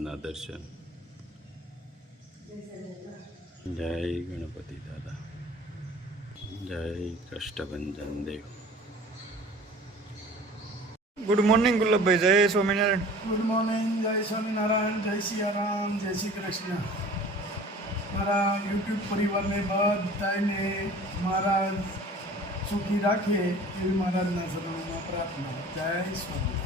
મહારાજના દર્શન. જય ગણપતિ દાદા, જય કષ્ટભંજન દેવ. ગુડ મોર્નિંગ ગુલાબભાઈ, જય સ્વામિનારાયણ. ગુડ મોર્નિંગ, જય સ્વામિનારાયણ, જય સિયારામ, જય શ્રી કૃષ્ણ. મારા યુટ્યુબ પરિવારને બધાને મહારાજ સુખી રાખે એવી મહારાજના શરણમાં પ્રાર્થના. જય સ્વામિનારાયણ.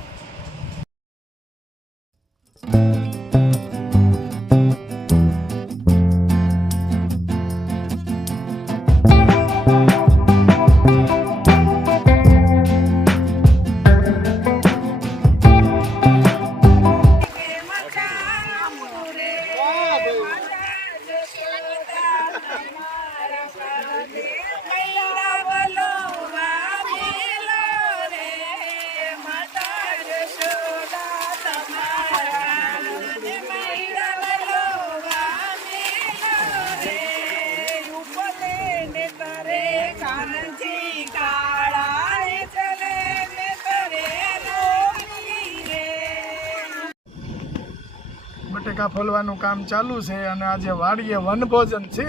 બટેકા ફોલવાનું કામ ચાલુ છે અને આજે વાડીએ વનભોજન છે.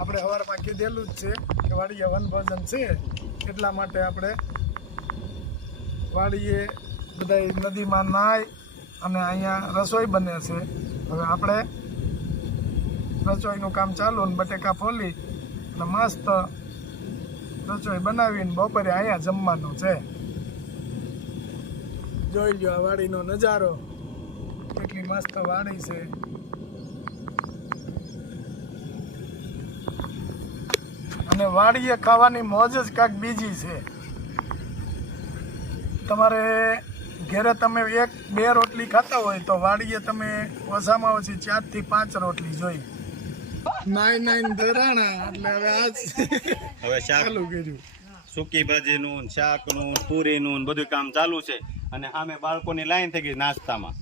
આપણે સવારમાં કીધેલું જ છે કે વાડીએ વનભોજન છે, એટલા માટે આપણે વાડીએ બધા નદીમાં નાય અને અહીંયા રસોઈ બને છે. હવે આપણે રસોઈનું કામ ચાલુ અને બટેકા ફોલી અને મસ્ત રસોઈ બનાવીને બપોરે અહીંયા જમવાનું છે. જોઈ લો આ વાડીનો નજારો, કેટલી મસ્ત વાડી છે. અને વાડીએ ખાવાની મોજ જ કાંઈક બીજી છે. તમારે ઘરે તમે 1-2 રોટલી ખાતા હોય તો વાડીએ તમે ઓછામાં ઓછી 4 થી 5 રોટલી જોઈ. નાઈ ધરાણા એટલે હવે ચાલુ કર્યું. સૂકી ભાજીનું, શાકનું, પૂરીનું બધું કામ ચાલુ છે. અને સામે બાળકોની લાઈન થઈ ગઈ નાસ્તામાં.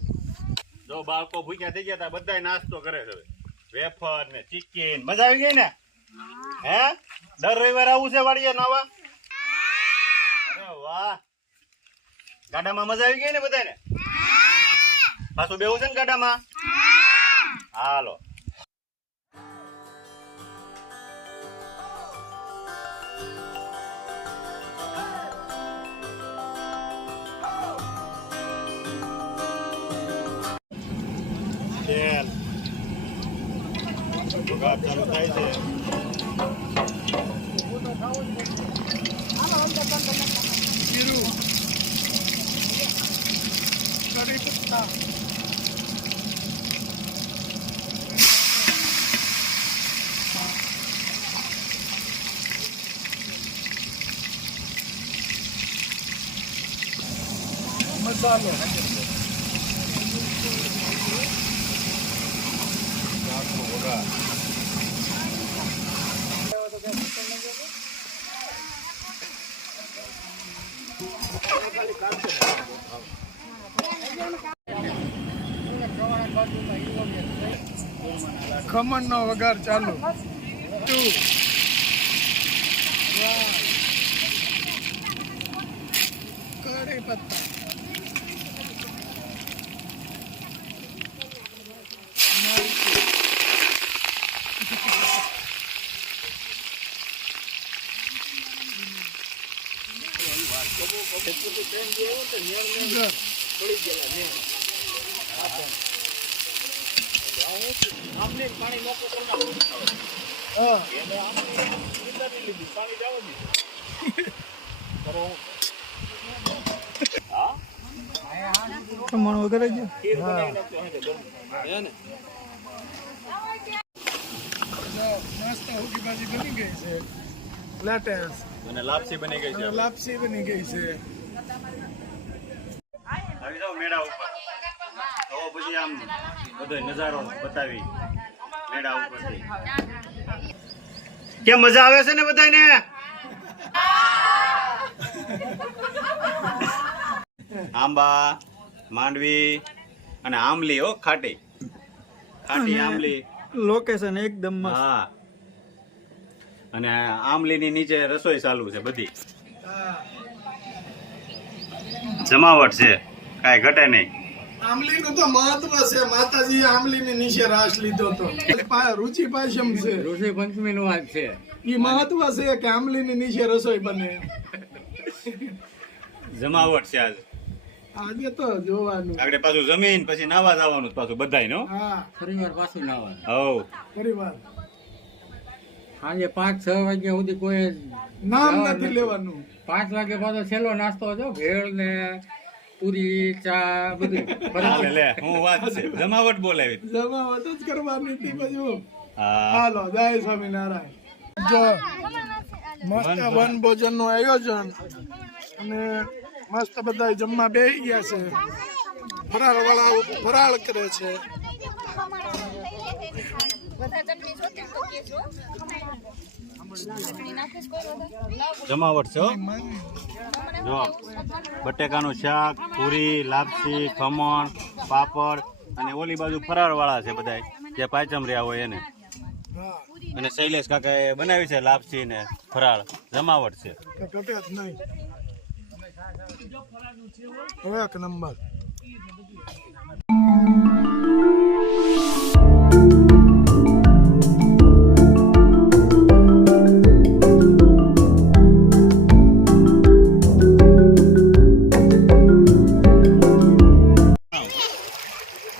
જો બાળકો ભૂખ્યા થઈ ગયા હતા, બધા નાસ્તો કરે છે. વેફર ને ચિકન. મજા આવી ગઈ ને? હે, દર રવિવારે આવું છે વાડીએ નાવા? અરે વાહ, ગાડામાં મજા આવી ગઈ ને બધાને? પાછું બેવું છે ને ગાડામાં? હાલો. વઘાર ચાલુ થાય છે. જીરું, કઢી પત્તા, મસાલો, વઘાર. ખમણનો વઘાર ચાલુ. કઢી પત્તા, ખમણ વગર જ મસ્ત હુકી ભાજી બની ગઈ છે. લેટેસ અને લાપસી બની ગઈ છે. લાપસી બની ગઈ છે. આવી જાઓ મેળા ઉપર, તો પછી આમ બધો નજારો બતાવી મેળા ઉપરથી. કેમ મજા આવે છે ને બધાને? આંબા, માંડવી અને આમલી. હો, ખાટી આમલી. લોકેશન એકદમ મસ્ત. હા, અને આમલીની નીચે રસોઈ ચાલુ છે બધી. જમાવટ છે, કાંઈ ઘટે નહીં. આમલીનું તો મહત્વ છે. માતાજીએ આમલીની નીચે રાસ લીધો તો રુચિ પાયસમ છે. ઋષિ પંચમી નું વાત છે. એ મહત્વ છે કે આમલીની નીચે રસોઈ બને. જમાવટ છે આજ. આજે તો જોવાનું. આગળ પાછું જમીન પછી નાવા જવાનું પાછું બધાય નો. હા, ફરીવાર પાછું નાવા. હવ પરિવાર સાંજે 5-6 વાગ્યા સુધી કોઈ નામ નથી લેવાનું. 5 વાગે પાછો છેલ્લો નાસ્તો હતો, ભેળ ને પૂરી ચા બધું. હાલે લે હું વાત છે જમાવટ બોલાવી. જમાવટ જ કરવાની હતી બધું. હા હાલો, જય સ્વામિનારાયણ. જો મસ્ત વન ભોજન નું આયોજન અને મસ્ત બધા જમવા બેસી ગયા છે. ફરાળ વાળા ફરાળ કરે છે. જમાવટ છે હો. જો બટેકાનું શાક, પૂરી, લાપસી, ખમણ, પાપડ અને ઓલી બાજુ ફરાળ વાળા છે બધાય જે પાંચમ રહ્યા હોય એને. અને શૈલેષ કાકાએ બનાવી છે લાપસી ને ફરાળ. જમાવટ છે. ઘટે જ નહીં. એક નંબર.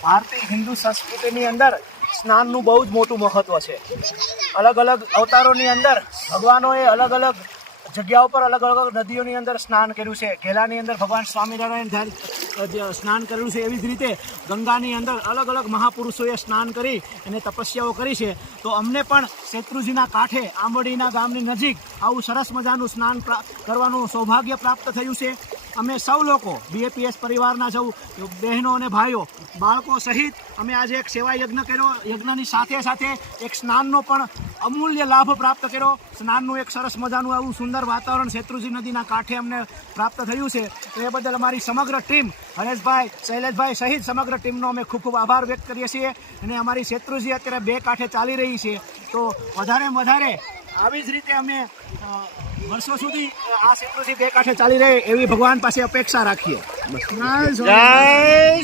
ભારતીય હિન્દુ સંસ્કૃતિની અંદર સ્નાનનું બહુ જ મોટું મહત્વ છે. અલગ અલગ અવતારોની અંદર ભગવાનોએ અલગ અલગ જગ્યાઓ પર અલગ અલગ નદીઓની અંદર સ્નાન કર્યું છે. ઘેલાની અંદર ભગવાન સ્વામિનારાયણ સ્નાન કરેલું છે. એવી જ રીતે ગંગાની અંદર અલગ અલગ મહાપુરુષોએ સ્નાન કરી અને તપસ્યાઓ કરી છે. તો અમને પણ શેત્રુજીના કાંઠે આંબોડીના ગામની નજીક આવું સરસ મજાનું સ્નાન કરવાનું સૌભાગ્ય પ્રાપ્ત થયું છે. અમે સૌ લોકો BAPS પરિવારના સૌ બહેનો અને ભાઈઓ બાળકો સહિત અમે આજે એક સેવા યજ્ઞ કર્યો. યજ્ઞની સાથે સાથે એક સ્નાનનો પણ અમૂલ્ય લાભ પ્રાપ્ત કર્યો. સ્નાનનું એક સરસ મજાનું આવું સુંદર વાતાવરણ શેત્રુજી નદીના કાંઠે અમને પ્રાપ્ત થયું છે. એ બદલ અમારી સમગ્ર ટીમ હરેશભાઈ, શૈલેષભાઈ સહિત સમગ્ર ટીમનો અમે ખૂબ ખૂબ આભાર વ્યક્ત કરીએ છીએ. અને અમારી શેત્રુજી અત્યારે 2 કાંઠે ચાલી રહી છે. તો વધારેમાં વધારે આવી જ રીતે અમે વર્ષો સુધી આ શેત્રુજી 2 કાંઠે ચાલી રહે એવી ભગવાન પાસે અપેક્ષા રાખીએ. જય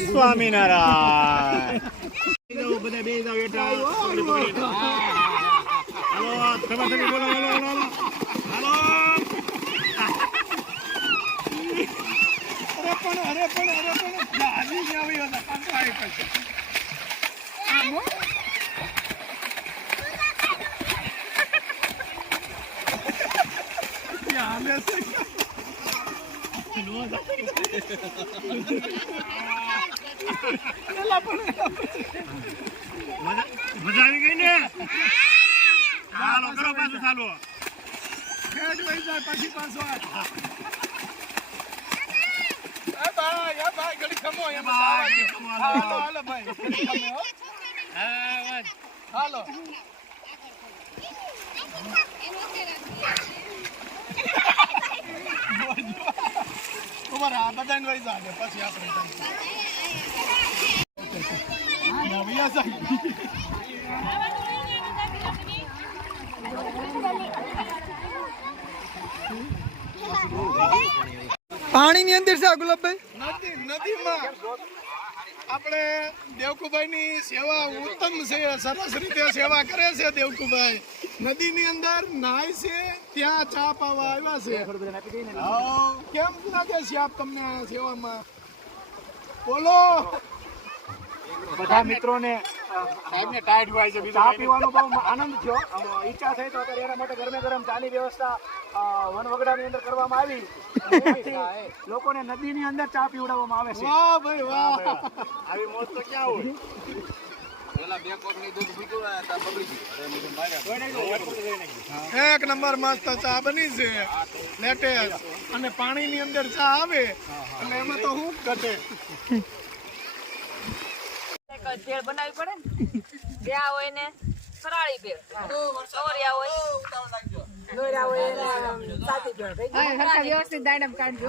સ્વામિનારાયણ. બધા બે જાવ બેટા. હાલો ખબર છે બોલો હાલો હાલો હાલો. અરે પણ ગાડી જ આવી હતા. કંટાળી પછી હાલે છે. મજા આવી ગઈ ને. હાલો કરો પાછું ચાલો. ખેડ વહી જાય પછી પાછો ભાઈ ઘડી ખમો હાલો ભાઈ ઘડી ખમે હો. હાલો બરાબર બધાને વહી જાય પછી આપણે પાણીની અંદર છે આ ગુલાબભાઈ. નદીમાં આપણે દેવકુભાઈની સેવા ઉત્તમ છે. સરસ રીતે સેવા કરે છે દેવકુભાઈ. નદીની અંદર નાય છે, ત્યાં ચા પાવા આવ્યા છે. કેમ લાગે છે આપ તમને આ સેવામાં? બોલો. બધા મિત્રોને ચા પીવાનો બહુ આનંદ થયો. ઈચ્છા થઈ તો અત્યારે એના માટે ગરમે ગરમ ચાની વ્યવસ્થા વનવગડાની અંદર કરવામાં આવી. લોકોને નદીની અંદર ચા પીવડાવવામાં આવે છે. વાહ ભાઈ વાહ. આવી મોજ તો ક્યાં હોય. એક નંબર મસ્ત ચા બની છે લેટેસ્ટ. અને પાણીની અંદર ચા આવે એટલે એમાં તો હું ઘટે. ભેળ બનાવવી પડે ને. ત્યાં હોય ને ફરાળી ભેળ, સવરિયા હોય દોર્યા હોય એને સાદી ભેળ થઈ જાય. વ્યવસ્થિત દાડમ કાઢજો.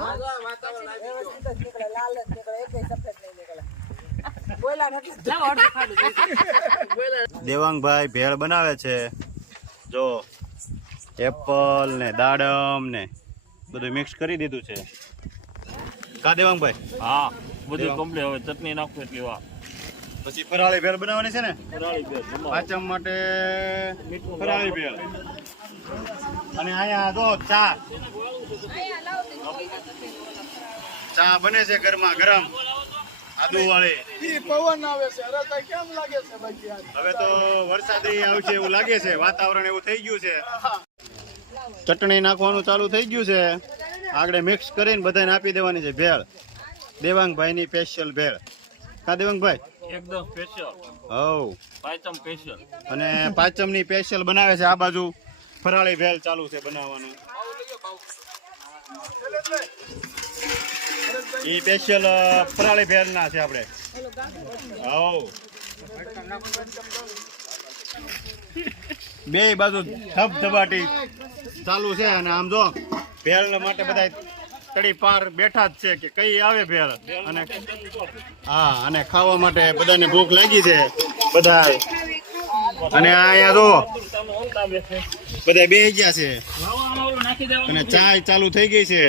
દેવાંગભાઈ ભેળ બનાવે છે. જો એપલ ને દાડમ ને બધું મિક્સ કરી દીધું છે. કા દેવાંગભાઈ? હા બધું કમ્પ્લીટ હવે ચટણી નાખો એટલી વાર પછી ફરાળી ભેળ બનાવવાની છે ને ફરાળી ભેળ જમાવો. પાચમ માટે ફરાળી ભેળ અને અહીંયા જો ચા બને છે ગરમા ગરમ આદુ વાળી. ઈ પવન આવે છે અરે કેમ લાગે છે બાકી યાર હવે તો વરસાદી આવશે એવું લાગે છે, વાતાવરણ એવું થઈ ગયું છે. ચટણી નાખવાનું ચાલુ થઈ ગયું છે, આગળ મિક્સ કરીને બધાને આપી દેવાની છે ભેળ. દેવાંગભાઈની સ્પેશિયલ ભેળ. કા દેવાંગભાઈ? એકદમ સ્પેશિયલ હવ. પાયચમ સ્પેશિયલ. અને પાંચમની સ્પેશિયલ બનાવે છે. આ બાજુ ફરાળી ભેળ ચાલુ છે બનાવવાનું. ઈ સ્પેશિયલ ફરાળી ભેળ ના છે આપણે. હવ. બે બાજુ ધબધબાટી ચાલુ છે અને આમ જો ભેળ માટે બધા તડી પાર બેઠા જ છે કે કઈ આવે ભેળ. અને હા, અને ખાવા માટે બધાને ભૂખ લાગી છે બધા. અને અહીંયા જો બધા બેસી ગયા છે અને ચા ચાલુ થઈ ગઈ છે.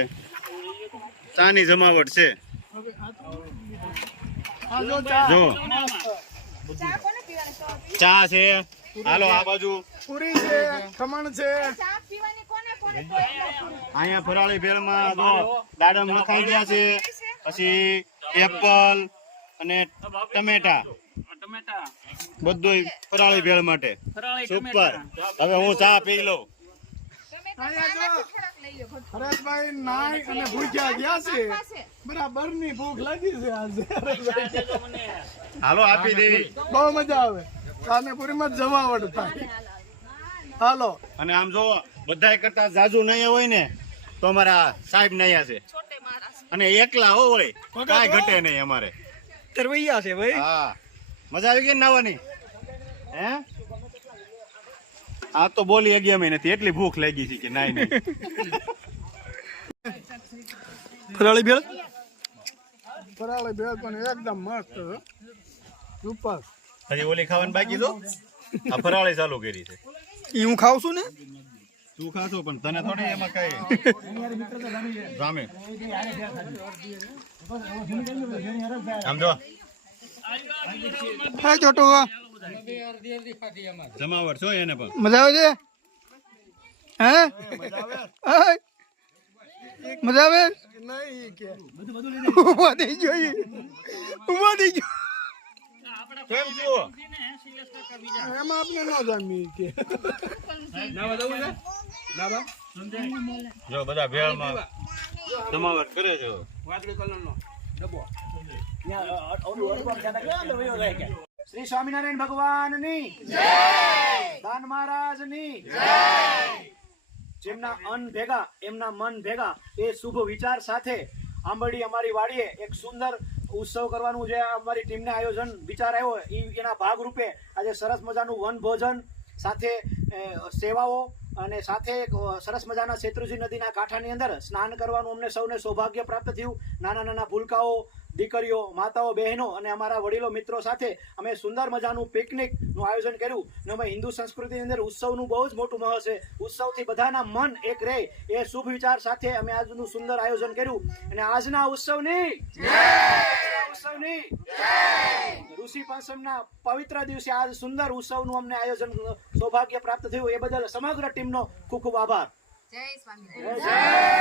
ચાની જમાવટ છે જો. ચા છે. હાલો આ બાજુ પૂરી છે ખમણ છે અહીંયા ફરાળી ભેળમાં જો દાડમ નખાઈ ગયા છે, પછી એપલ અને ટમેટા બધું ફરાળી ભેળ માટે સુપર. હવે હું ચા પી લઉં. હરેશભાઈ નાઈ અને ભૂખ્યા ગયા છે બરાબર ની ભૂખ લાગી છે આજે હાલો આપી દેવી. બહુ મજા આવે પાણીપુરીમાં જમાવટ થાય. હાલો. અને આમ જો બધા કરતા જાજુ નહીં હોય ને તો અમારા સાહેબ નયા છે અને એકલા હોય કાંઈ ઘટે નહીં અમારે. તરવૈયા છે ભાઈ. હા, મજા આવી ગઈ ને નાવાની? હે આ તો બોલી અગિયાર નથી, એટલી ભૂખ લાગી છે કે નાઈ નહીં. ફરાળી ભેળ ફરાળી ભેળ પણ એકદમ મસ્ત સુપર. હજી ઓલી ખાવાની બાકી છો? આ ફરાળી ચાલુ કરી છે. ઈ હું ખાઉં છું ને. તું ખાશો પણ તને થોડી એમાં કઈ જામે. આમ જો હા ચોટો જમાવટ છો એને પણ મજા આવે છે. હે મજા આવે નહીં કે ઉભા થઈ ગયો ઈ. ઉભા થઈ ગયો. કેમ છો? એમાં આપણે ન જામી કે જો બધા ભેળમાં જમાવટ કરે છે. શ્રી સ્વામિનારાયણ ભગવાનની દાન મહારાજની જેમના અન્ન ભેગા એમના મન ભેગા એ શુભ વિચાર સાથે આંબરડી અમારી વાડીએ એક સુંદર ઉત્સવ કરવાનું જે અમારી ટીમને આયોજન વિચાર આવ્યો એના ભાગરૂપે આજે સરસ મજાનું વન ભોજન સાથે સેવાઓ અને સાથે એક સરસ મજાના શેત્રુંજી નદીના કાંઠાની અંદર સ્નાન કરવાનું અમને સૌને સૌભાગ્ય પ્રાપ્ત થયું. નાના નાના ભૂલકાઓ, દીકરીઓ, માતાઓ, બહેનો અને અમારા વડીલો મિત્રો સાથે અમે સુંદર મજાનું પિકનિકનું આયોજન કર્યું. અને અમે હિન્દુ સંસ્કૃતિની અંદર ઉત્સવનું બહુ જ મોટું મહત્વ છે. ઉત્સવથી બધાના મન એક રહે એ શુભ વિચાર સાથે અમે આજનું સુંદર આયોજન કર્યું. અને આજના ઉત્સવની ઋષિ પાંચમના પવિત્ર દિવસે આજ સુંદર ઉત્સવનું અમને આયોજન સૌભાગ્ય પ્રાપ્ત થયું એ બદલ સમગ્ર ટીમનો ખૂબ ખૂબ આભાર. જય સ્વામિનારાયણ.